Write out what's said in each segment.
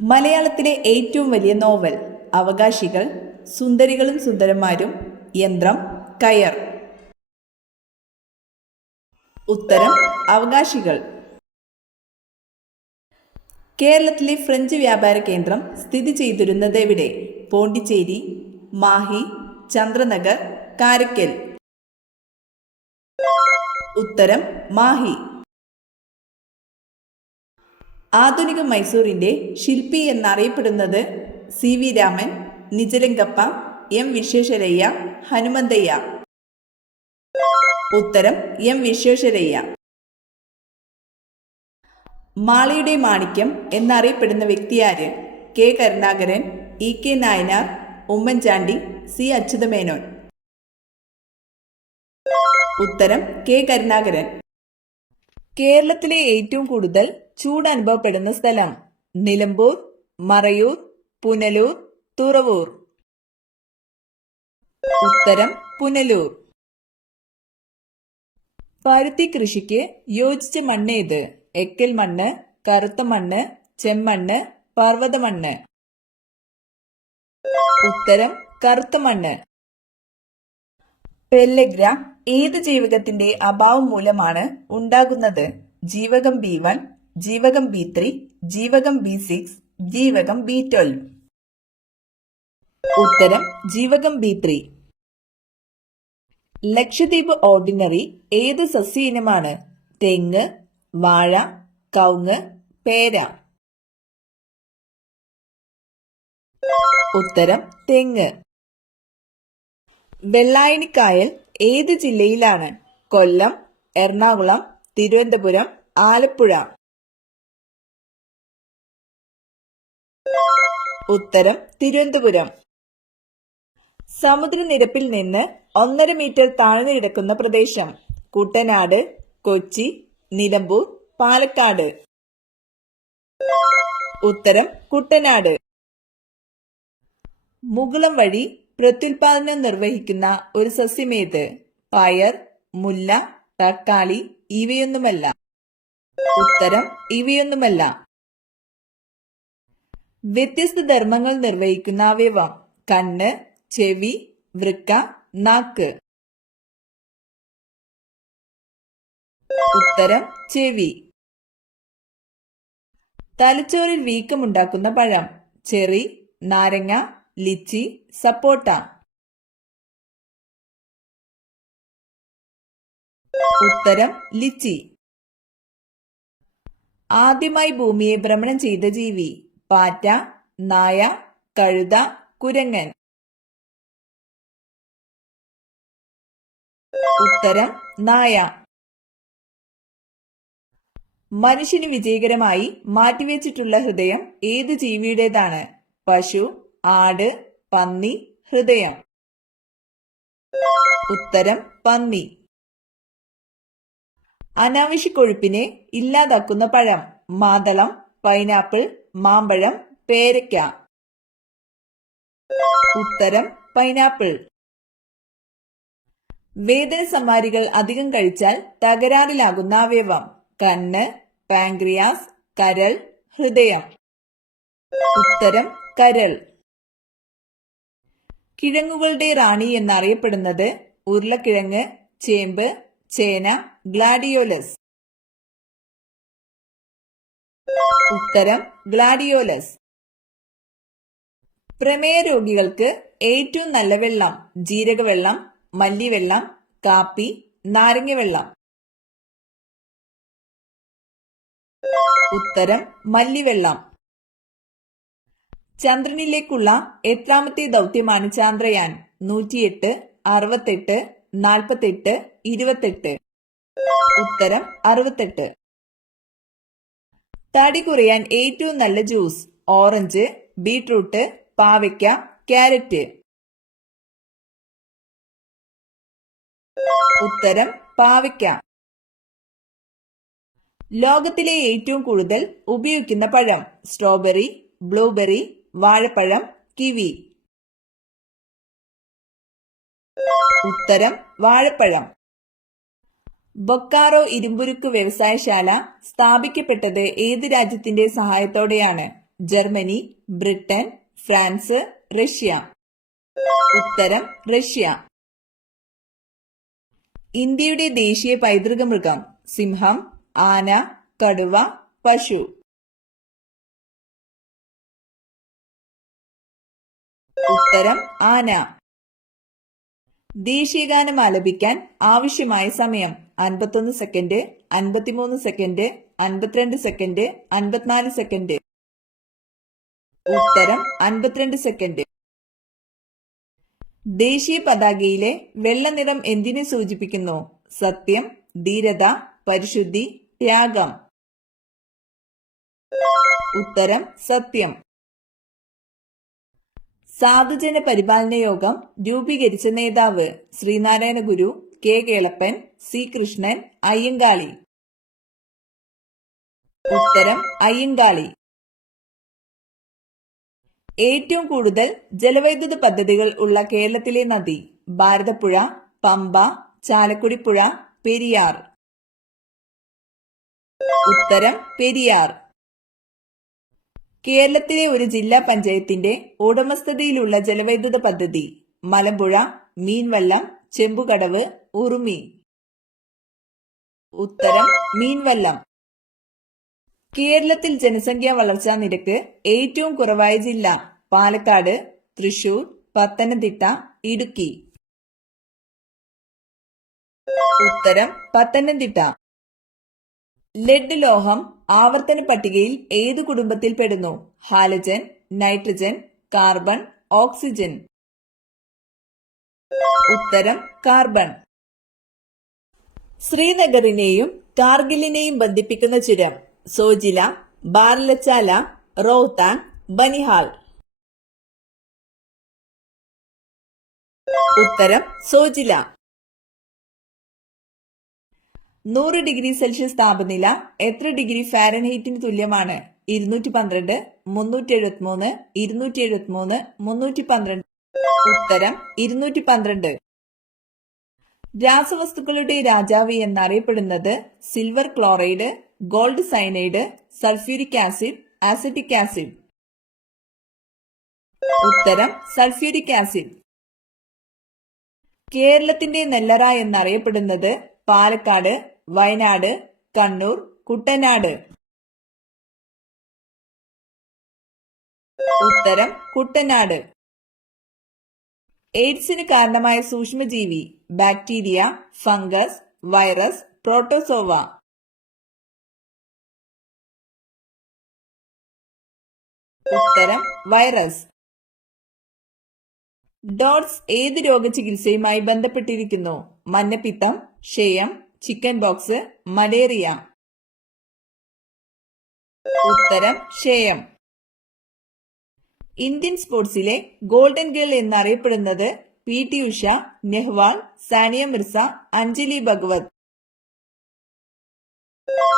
മലയാളത്തിലെ ഏറ്റവും വലിയ നോവൽ. അവകാശികൾ, സുന്ദരികളും സുന്ദരന്മാരും, യന്ത്രം, കയർ. ഉത്തരം അവകാശികൾ. കേരളത്തിലെ ഫ്രഞ്ച് വ്യാപാര കേന്ദ്രം സ്ഥിതി ചെയ്തിരുന്നത് എവിടെ? പോണ്ടിച്ചേരി, മാഹി, ചന്ദ്രനഗർ, കാരക്കൽ. ഉത്തരം മാഹി. ആധുനിക മൈസൂരിൻ്റെ ശില്പി എന്നറിയപ്പെടുന്നത് C V Raman, Nijalingappa, M Visvesvaraya, Hanumanthaiah. ഉത്തരം എം വിശ്വേശ്വരയ്യ. മാളിയുടെ മാണിക്യം എന്നറിയപ്പെടുന്ന വ്യക്തിയാര്? K Karunakaran, E K Nayanar, Oommen Chandy, C Achutha Menon. ഉത്തരം കെ കരുണാകരൻ. കേരളത്തിലെ ഏറ്റവും കൂടുതൽ ചൂട് അനുഭവപ്പെടുന്ന സ്ഥലം? നിലമ്പൂർ, മറയൂർ, പുനലൂർ, തുറവൂർ. ഉത്തരം പുനലൂർ. പരുത്തി കൃഷിക്ക് യോജിച്ച മണ്ണ് ഏത്? എക്കൽ മണ്ണ്, കറുത്ത മണ്ണ്, ചെമ്മണ്ണ്, പർവ്വത മണ്ണ്. ഉത്തരം കറുത്ത മണ്ണ്. പെല്ലഗ്ര ഏത് ജീവകത്തിന്റെ അഭാവം മൂലമാണ് ഉണ്ടാകുന്നത്? ജീവകം B1, ജീവകം B3, ജീവകം B6, ജീവകം B12. ഉത്തരം ജീവകം B3. ലക്ഷദ്വീപ് ഓർഡിനറി ഏത് സസ്യ ഇനമാണ്? തെങ്ങ്, വാഴ, കവുങ്ങ്, പേര. ഉത്തരം തെങ്ങ്. വെള്ളായണിക്കായൽ ഏത് ജില്ലയിലാണ്? കൊല്ലം, എറണാകുളം, തിരുവനന്തപുരം, ആലപ്പുഴ. ഉത്തരം തിരുവനന്തപുരം. സമുദ്രനിരപ്പിൽ നിന്ന് 1.5 മീറ്റർ താഴ്ന്നു കിടക്കുന്ന പ്രദേശം? കുട്ടനാട്, കൊച്ചി, നിലമ്പൂർ, പാലക്കാട്. ഉത്തരം കുട്ടനാട്. മുകുളം വഴി പ്രത്യുൽപാദനം നിർവഹിക്കുന്ന ഒരു സസ്യമേത്? പയർ, മുല്ല, തക്കാളി, ഇവയൊന്നുമല്ല. ഉത്തരം ഇവയൊന്നുമല്ല. വ്യത്യസ്ത ധർമ്മങ്ങൾ നിർവഹിക്കുന്ന അവയവം? കണ്ണ്, ചെവി, വൃക്ക, നാക്ക്. ഉത്തരം ചെവി. തലച്ചോറിൽ വീക്കമുണ്ടാക്കുന്ന പഴം? ചെറി, നാരങ്ങ, ലിച്ചി, സപ്പോട്ട. ഉത്തരം ലിച്ചി. ആദ്യമായി ഭൂമിയെ ഭ്രമണം ചെയ്ത ജീവി? പാറ്റ, നായ, കഴുത, കുരങ്ങൻ. ഉത്തരം നായ. മനുഷ്യന് വിജയകരമായി മാറ്റിവെച്ചിട്ടുള്ള ഹൃദയം ഏത് ജീവിയുടേതാണ്? പശു, ആട്, പന്നി, ഹൃദയം. ഉത്തരം പന്നി. അനാവശ്യ കൊഴുപ്പിനെ ഇല്ലാതാക്കുന്ന പഴം? മാതളം, പൈനാപ്പിൾ, മാമ്പഴം, പേരയ്ക്ക. ഉത്തരം പൈനാപ്പിൾ. വേദന സംഹാരികൾ അധികം കഴിച്ചാൽ തകരാറിലാകുന്ന അവയവം? കണ്ണ്, പാൻക്രിയാസ്, കരൾ, ഹൃദയം. ഉത്തരം കരൾ. കിഴങ്ങുകളുടെ റാണി എന്നറിയപ്പെടുന്നത്? ഉരുളക്കിഴങ്ങ്, ചേമ്പ്, ചേന, ഗ്ലാഡിയോലസ്. ഉത്തരം ഗ്ലാഡിയോലസ്. പ്രമേയ രോഗികൾക്ക് ഏറ്റവും നല്ല വെള്ളം? ജീരകവെള്ളം, മല്ലിവെള്ളം, കാപ്പി, നാരങ്ങ വെള്ളം. ഉത്തരം മല്ലിവെള്ളം. ചന്ദ്രനിലേക്കുള്ള എത്രാമത്തെ ദൗത്യമാണ് ചാന്ദ്രയാൻ? 108, 68, 48, 28. ഉത്തരം 68. തടി കുറയാൻ ഏറ്റവും നല്ല ജ്യൂസ്? ഓറഞ്ച്, ബീട്രൂട്ട്, പാവയ്ക്ക, ക്യാരറ്റ്. ഉത്തരം പാവയ്ക്ക. ലോകത്തിലെ ഏറ്റവും കൂടുതൽ ഉപയോഗിക്കുന്ന പഴം? സ്ട്രോബെറി, ബ്ലൂബെറി, വാഴപ്പഴം, കിവി. ഉത്തരം വാഴപ്പഴം. ബൊക്കാറോ ഇരുമ്പുരുക്ക് വ്യവസായശാല സ്ഥാപിക്കപ്പെട്ടത് ഏത് രാജ്യത്തിന്റെ സഹായത്തോടെയാണ്? Germany, Britain, France, Russia. ഉത്തരം റഷ്യ. ഇന്ത്യയുടെ ദേശീയ പൈതൃക മൃഗം സിംഹം, ആന, കടുവ, പശു. ഉത്തരം ആന. ദേശീയഗാനം ആലപിക്കാൻ ആവശ്യമായ സമയം 51 സെക്കൻഡ്, 53 സെക്കൻഡ്, 52 സെക്കൻഡ്, 54 സെക്കൻഡ്. ഉത്തരം 52 സെക്കൻഡ്. ദേശീയ പതാകയിലെ വെള്ള നിറം എന്തിനെ സൂചിപ്പിക്കുന്നു? സത്യം, ധീരത, പരിശുദ്ധി, ത്യാഗം. ഉത്തരം സത്യം. സാധുജന പരിപാലന യോഗം രൂപീകരിച്ച നേതാവ് ശ്രീനാരായണ ഗുരു, കെ കേളപ്പൻ, സി കൃഷ്ണൻ, അയ്യങ്കാളി. ഉത്തരം അയ്യങ്കാളി. ഏറ്റവും കൂടുതൽ ജലവൈദ്യുത പദ്ധതികൾ ഉള്ള കേരളത്തിലെ നദി ഭാരതപ്പുഴ, പമ്പ, ചാലക്കുടിപ്പുഴ, പെരിയാർ. ഉത്തരം പെരിയാർ. കേരളത്തിലെ ഒരു ജില്ലാ പഞ്ചായത്തിന്റെ ഉടമസ്ഥതയിലുള്ള ജലവൈദ്യുത പദ്ധതി മലമ്പുഴ, മീൻവല്ലം, ചെമ്പുകടവ്, ഉറുമി. ഉത്തരം മീൻവല്ലം. കേരളത്തിൽ ജനസംഖ്യാ വളർച്ചാ നിരക്ക് ഏറ്റവും കുറവായ ജില്ല പാലക്കാട്, തൃശൂർ, പത്തനംതിട്ട, ഇടുക്കി. ഉത്തരം പത്തനംതിട്ട. ലെഡ് ലോഹം ആവർത്തന പട്ടികയിൽ ഏതു കുടുംബത്തിൽ പെടുന്നു? Halogen, nitrogen, carbon, oxygen. ഉത്തരം കാർബൺ. ശ്രീനഗറിനെയും കാർഗിലിനെയും ബന്ധിപ്പിക്കുന്ന ചുരം സോജില, ബാർലച്ചാല, റോഹ്താങ്, ബനിഹാൽ. ഉത്തരം സോജില. 100 ഡിഗ്രി സെൽഷ്യസ് താപനില എത്ര ഡിഗ്രി ഫാരൻഹീറ്റിന് തുല്യമാണ്? 212, 373, 273, 312. ഉത്തരം 212. രാസവസ്തുക്കളുടെ രാജാവ് എന്നറിയപ്പെടുന്നത് silver chloride, gold cyanide, sulphuric acid, acetic acid. ഉത്തരം സൾഫ്യൂരിക് ആസിഡ്. കേരളത്തിന്റെ നെല്ലറ എന്നറിയപ്പെടുന്നത് പാലക്കാട്, വയനാട്, കണ്ണൂർ, കുട്ടനാട്. ഉത്തരം കുട്ടനാട്. എയ്ഡ്സിന് കാരണമായ സൂക്ഷ്മജീവി ബാക്ടീരിയ, ഫംഗസ്, വൈറസ്, പ്രോട്ടോസോവ. ഉത്തരം വൈറസ്. ഡോട്സ് ഏത് രോഗചികിത്സയുമായി ബന്ധപ്പെട്ടിരിക്കുന്നു? മഞ്ഞപ്പിത്തം, ക്ഷയം, ചിക്കൻ ബോക്സ്, മലേറിയ. ഉത്തരം ക്ഷയം. ഇന്ത്യൻ സ്പോർട്സിലെ ഗോൾഡൻ ഗേൾ എന്നറിയപ്പെടുന്നത് PT ഉഷ, നെഹ്വാൾ, സാനിയ മിർസ, അഞ്ജലി ഭഗവത്.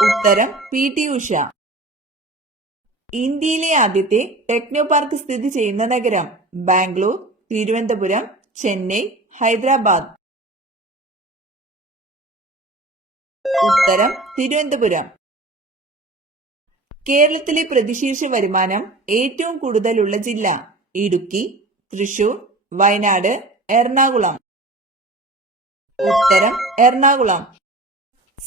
ഉത്തരം PT ഉഷ. ഇന്ത്യയിലെ ആദ്യത്തെ ടെക്നോ പാർക്ക് സ്ഥിതി ചെയ്യുന്ന നഗരം ബാംഗ്ലൂർ, തിരുവനന്തപുരം, ചെന്നൈ, ഹൈദരാബാദ്. ഉത്തരം തിരുവനന്തപുരം. കേരളത്തിലെ പ്രതിശീർഷ വരുമാനം ഏറ്റവും കൂടുതലുള്ള ജില്ല ഇടുക്കി, തൃശൂർ, വയനാട്, എറണാകുളം. ഉത്തരം എറണാകുളം.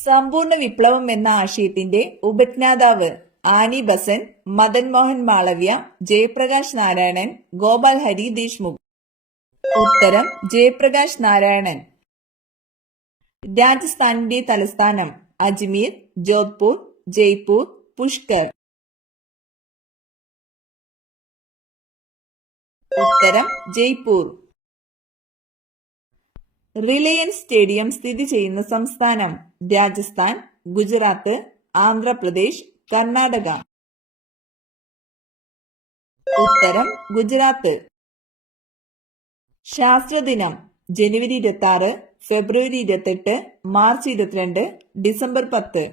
സമ്പൂർണ്ണ വിപ്ലവം എന്ന ആശയത്തിന്റെ ഉപജ്ഞാതാവ് ആനി ബസൻ, മദൻ മോഹൻ മാളവ്യ, ജയപ്രകാശ് നാരായണൻ, ഗോപാൽ ഹരി ദേശ്മുഖ്. ഉത്തരം ജയപ്രകാശ് നാരായണൻ. രാജസ്ഥാനിന്റെ തലസ്ഥാനം അജ്മീർ, ജോധ്പൂർ, ജയ്പൂർ, പുഷ്കർ. ഉത്തരം ജയ്പൂർ. റിലയൻസ് സ്റ്റേഡിയം സ്ഥിതി ചെയ്യുന്ന സംസ്ഥാനം രാജസ്ഥാൻ, ഗുജറാത്ത്, ആന്ധ്രാപ്രദേശ്, കർണാടക. ഉത്തരം ഗുജറാത്ത്. ശാസ്ത്രദിനം ജനുവരി 26, ഫെബ്രുവരി 28, മാർച്ച് 22, ഡിസംബർ 10.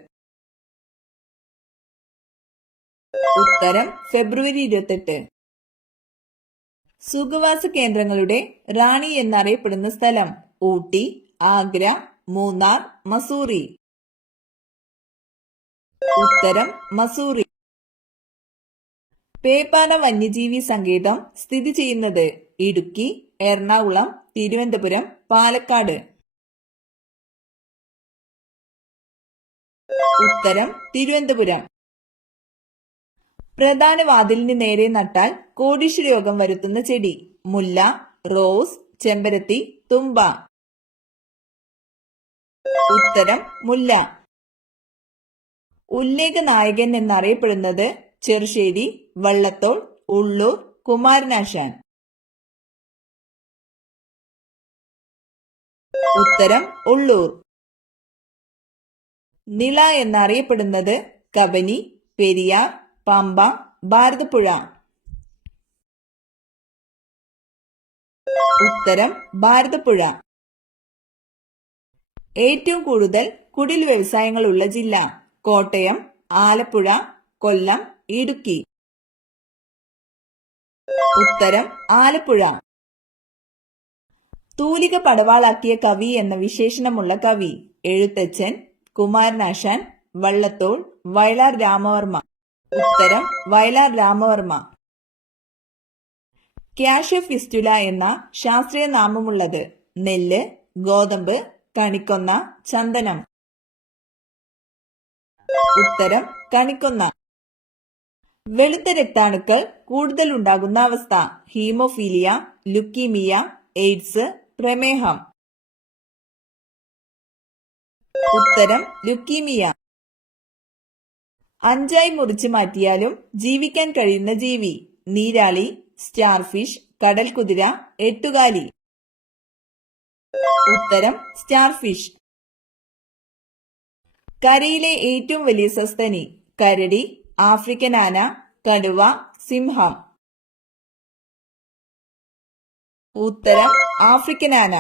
ഉത്തരം ഫെബ്രുവരി 28. സുഖവാസ കേന്ദ്രങ്ങളുടെ റാണി എന്നറിയപ്പെടുന്ന സ്ഥലം ഊട്ടി, ആഗ്ര, മൂന്നാർ, മസൂറി. ഉത്തരം മസൂറി. പേപ്പാറ വന്യജീവി സങ്കേതം സ്ഥിതി ചെയ്യുന്നത് ഇടുക്കി, എറണാകുളം, തിരുവനന്തപുരം, പാലക്കാട്. ഉത്തരം തിരുവനന്തപുരം. പ്രധാന വാതിലിന് നേരെ നട്ടാൽ കോടീശ്വര യോഗം വരുത്തുന്ന ചെടി? മുല്ല, റോസ്, ചെമ്പരത്തി, തുമ്പ. ഉത്തരം മുല്ല. ഉല്ലേഖ നായകൻ എന്നറിയപ്പെടുന്നത് ചെറുശ്ശേരി, വള്ളത്തോൾ, ഉള്ളൂർ, കുമാരനാശാൻ. ഉത്തരം ഉള്ളൂർ. നിള എന്നറിയപ്പെടുന്നത് കബനി, പെരിയാർ, പമ്പ, ഭാരതപ്പുഴ. ഉത്തരം ഭാരതപ്പുഴ. ഏറ്റവും കൂടുതൽ കുടിൽ വ്യവസായങ്ങളുള്ള ജില്ല? കോട്ടയം, ആലപ്പുഴ, കൊല്ലം, ഇടുക്കി. ഉത്തരം ആലപ്പുഴ. തൂലിക പടവാളാക്കിയ കവി എന്ന വിശേഷണമുള്ള കവി? എഴുത്തച്ഛൻ, കുമാരനാശാൻ, വള്ളത്തോൾ, വയലാർ രാമവർമ്മ. ഉത്തരം വയലാർ രാമവർമ്മ. ക്യാഷ്യ ഫിസ്റ്റുല എന്ന ശാസ്ത്രീയ നാമമുള്ളത്? നെല്ല്, ഗോതമ്പ്, കണിക്കൊന്ന, ചന്ദനം. ഉത്തരം കണിക്കൊന്ന. വെളുത്ത രക്താണുക്കൾ കൂടുതൽ ഉണ്ടാകുന്ന അവസ്ഥ? ഹീമോഫീലിയ, ലുക്കീമിയ, എയ്ഡ്സ്, പ്രമേഹം. ഉത്തരം ലുക്കീമിയ. 5 മുറിച്ചു മാറ്റിയാലും ജീവിക്കാൻ കഴിയുന്ന ജീവി? നീരാളി, സ്റ്റാർഫിഷ്, കടൽക്കുതിര, എട്ടുകാലി. ഉത്തരം സ്റ്റാർഫിഷ്. കരയിലെ ഏറ്റവും വലിയ സസ്തനി? കരടി, ആഫ്രിക്കൻ ആന, കടുവ, സിംഹം. ഉത്തരം ആഫ്രിക്കൻ ആന.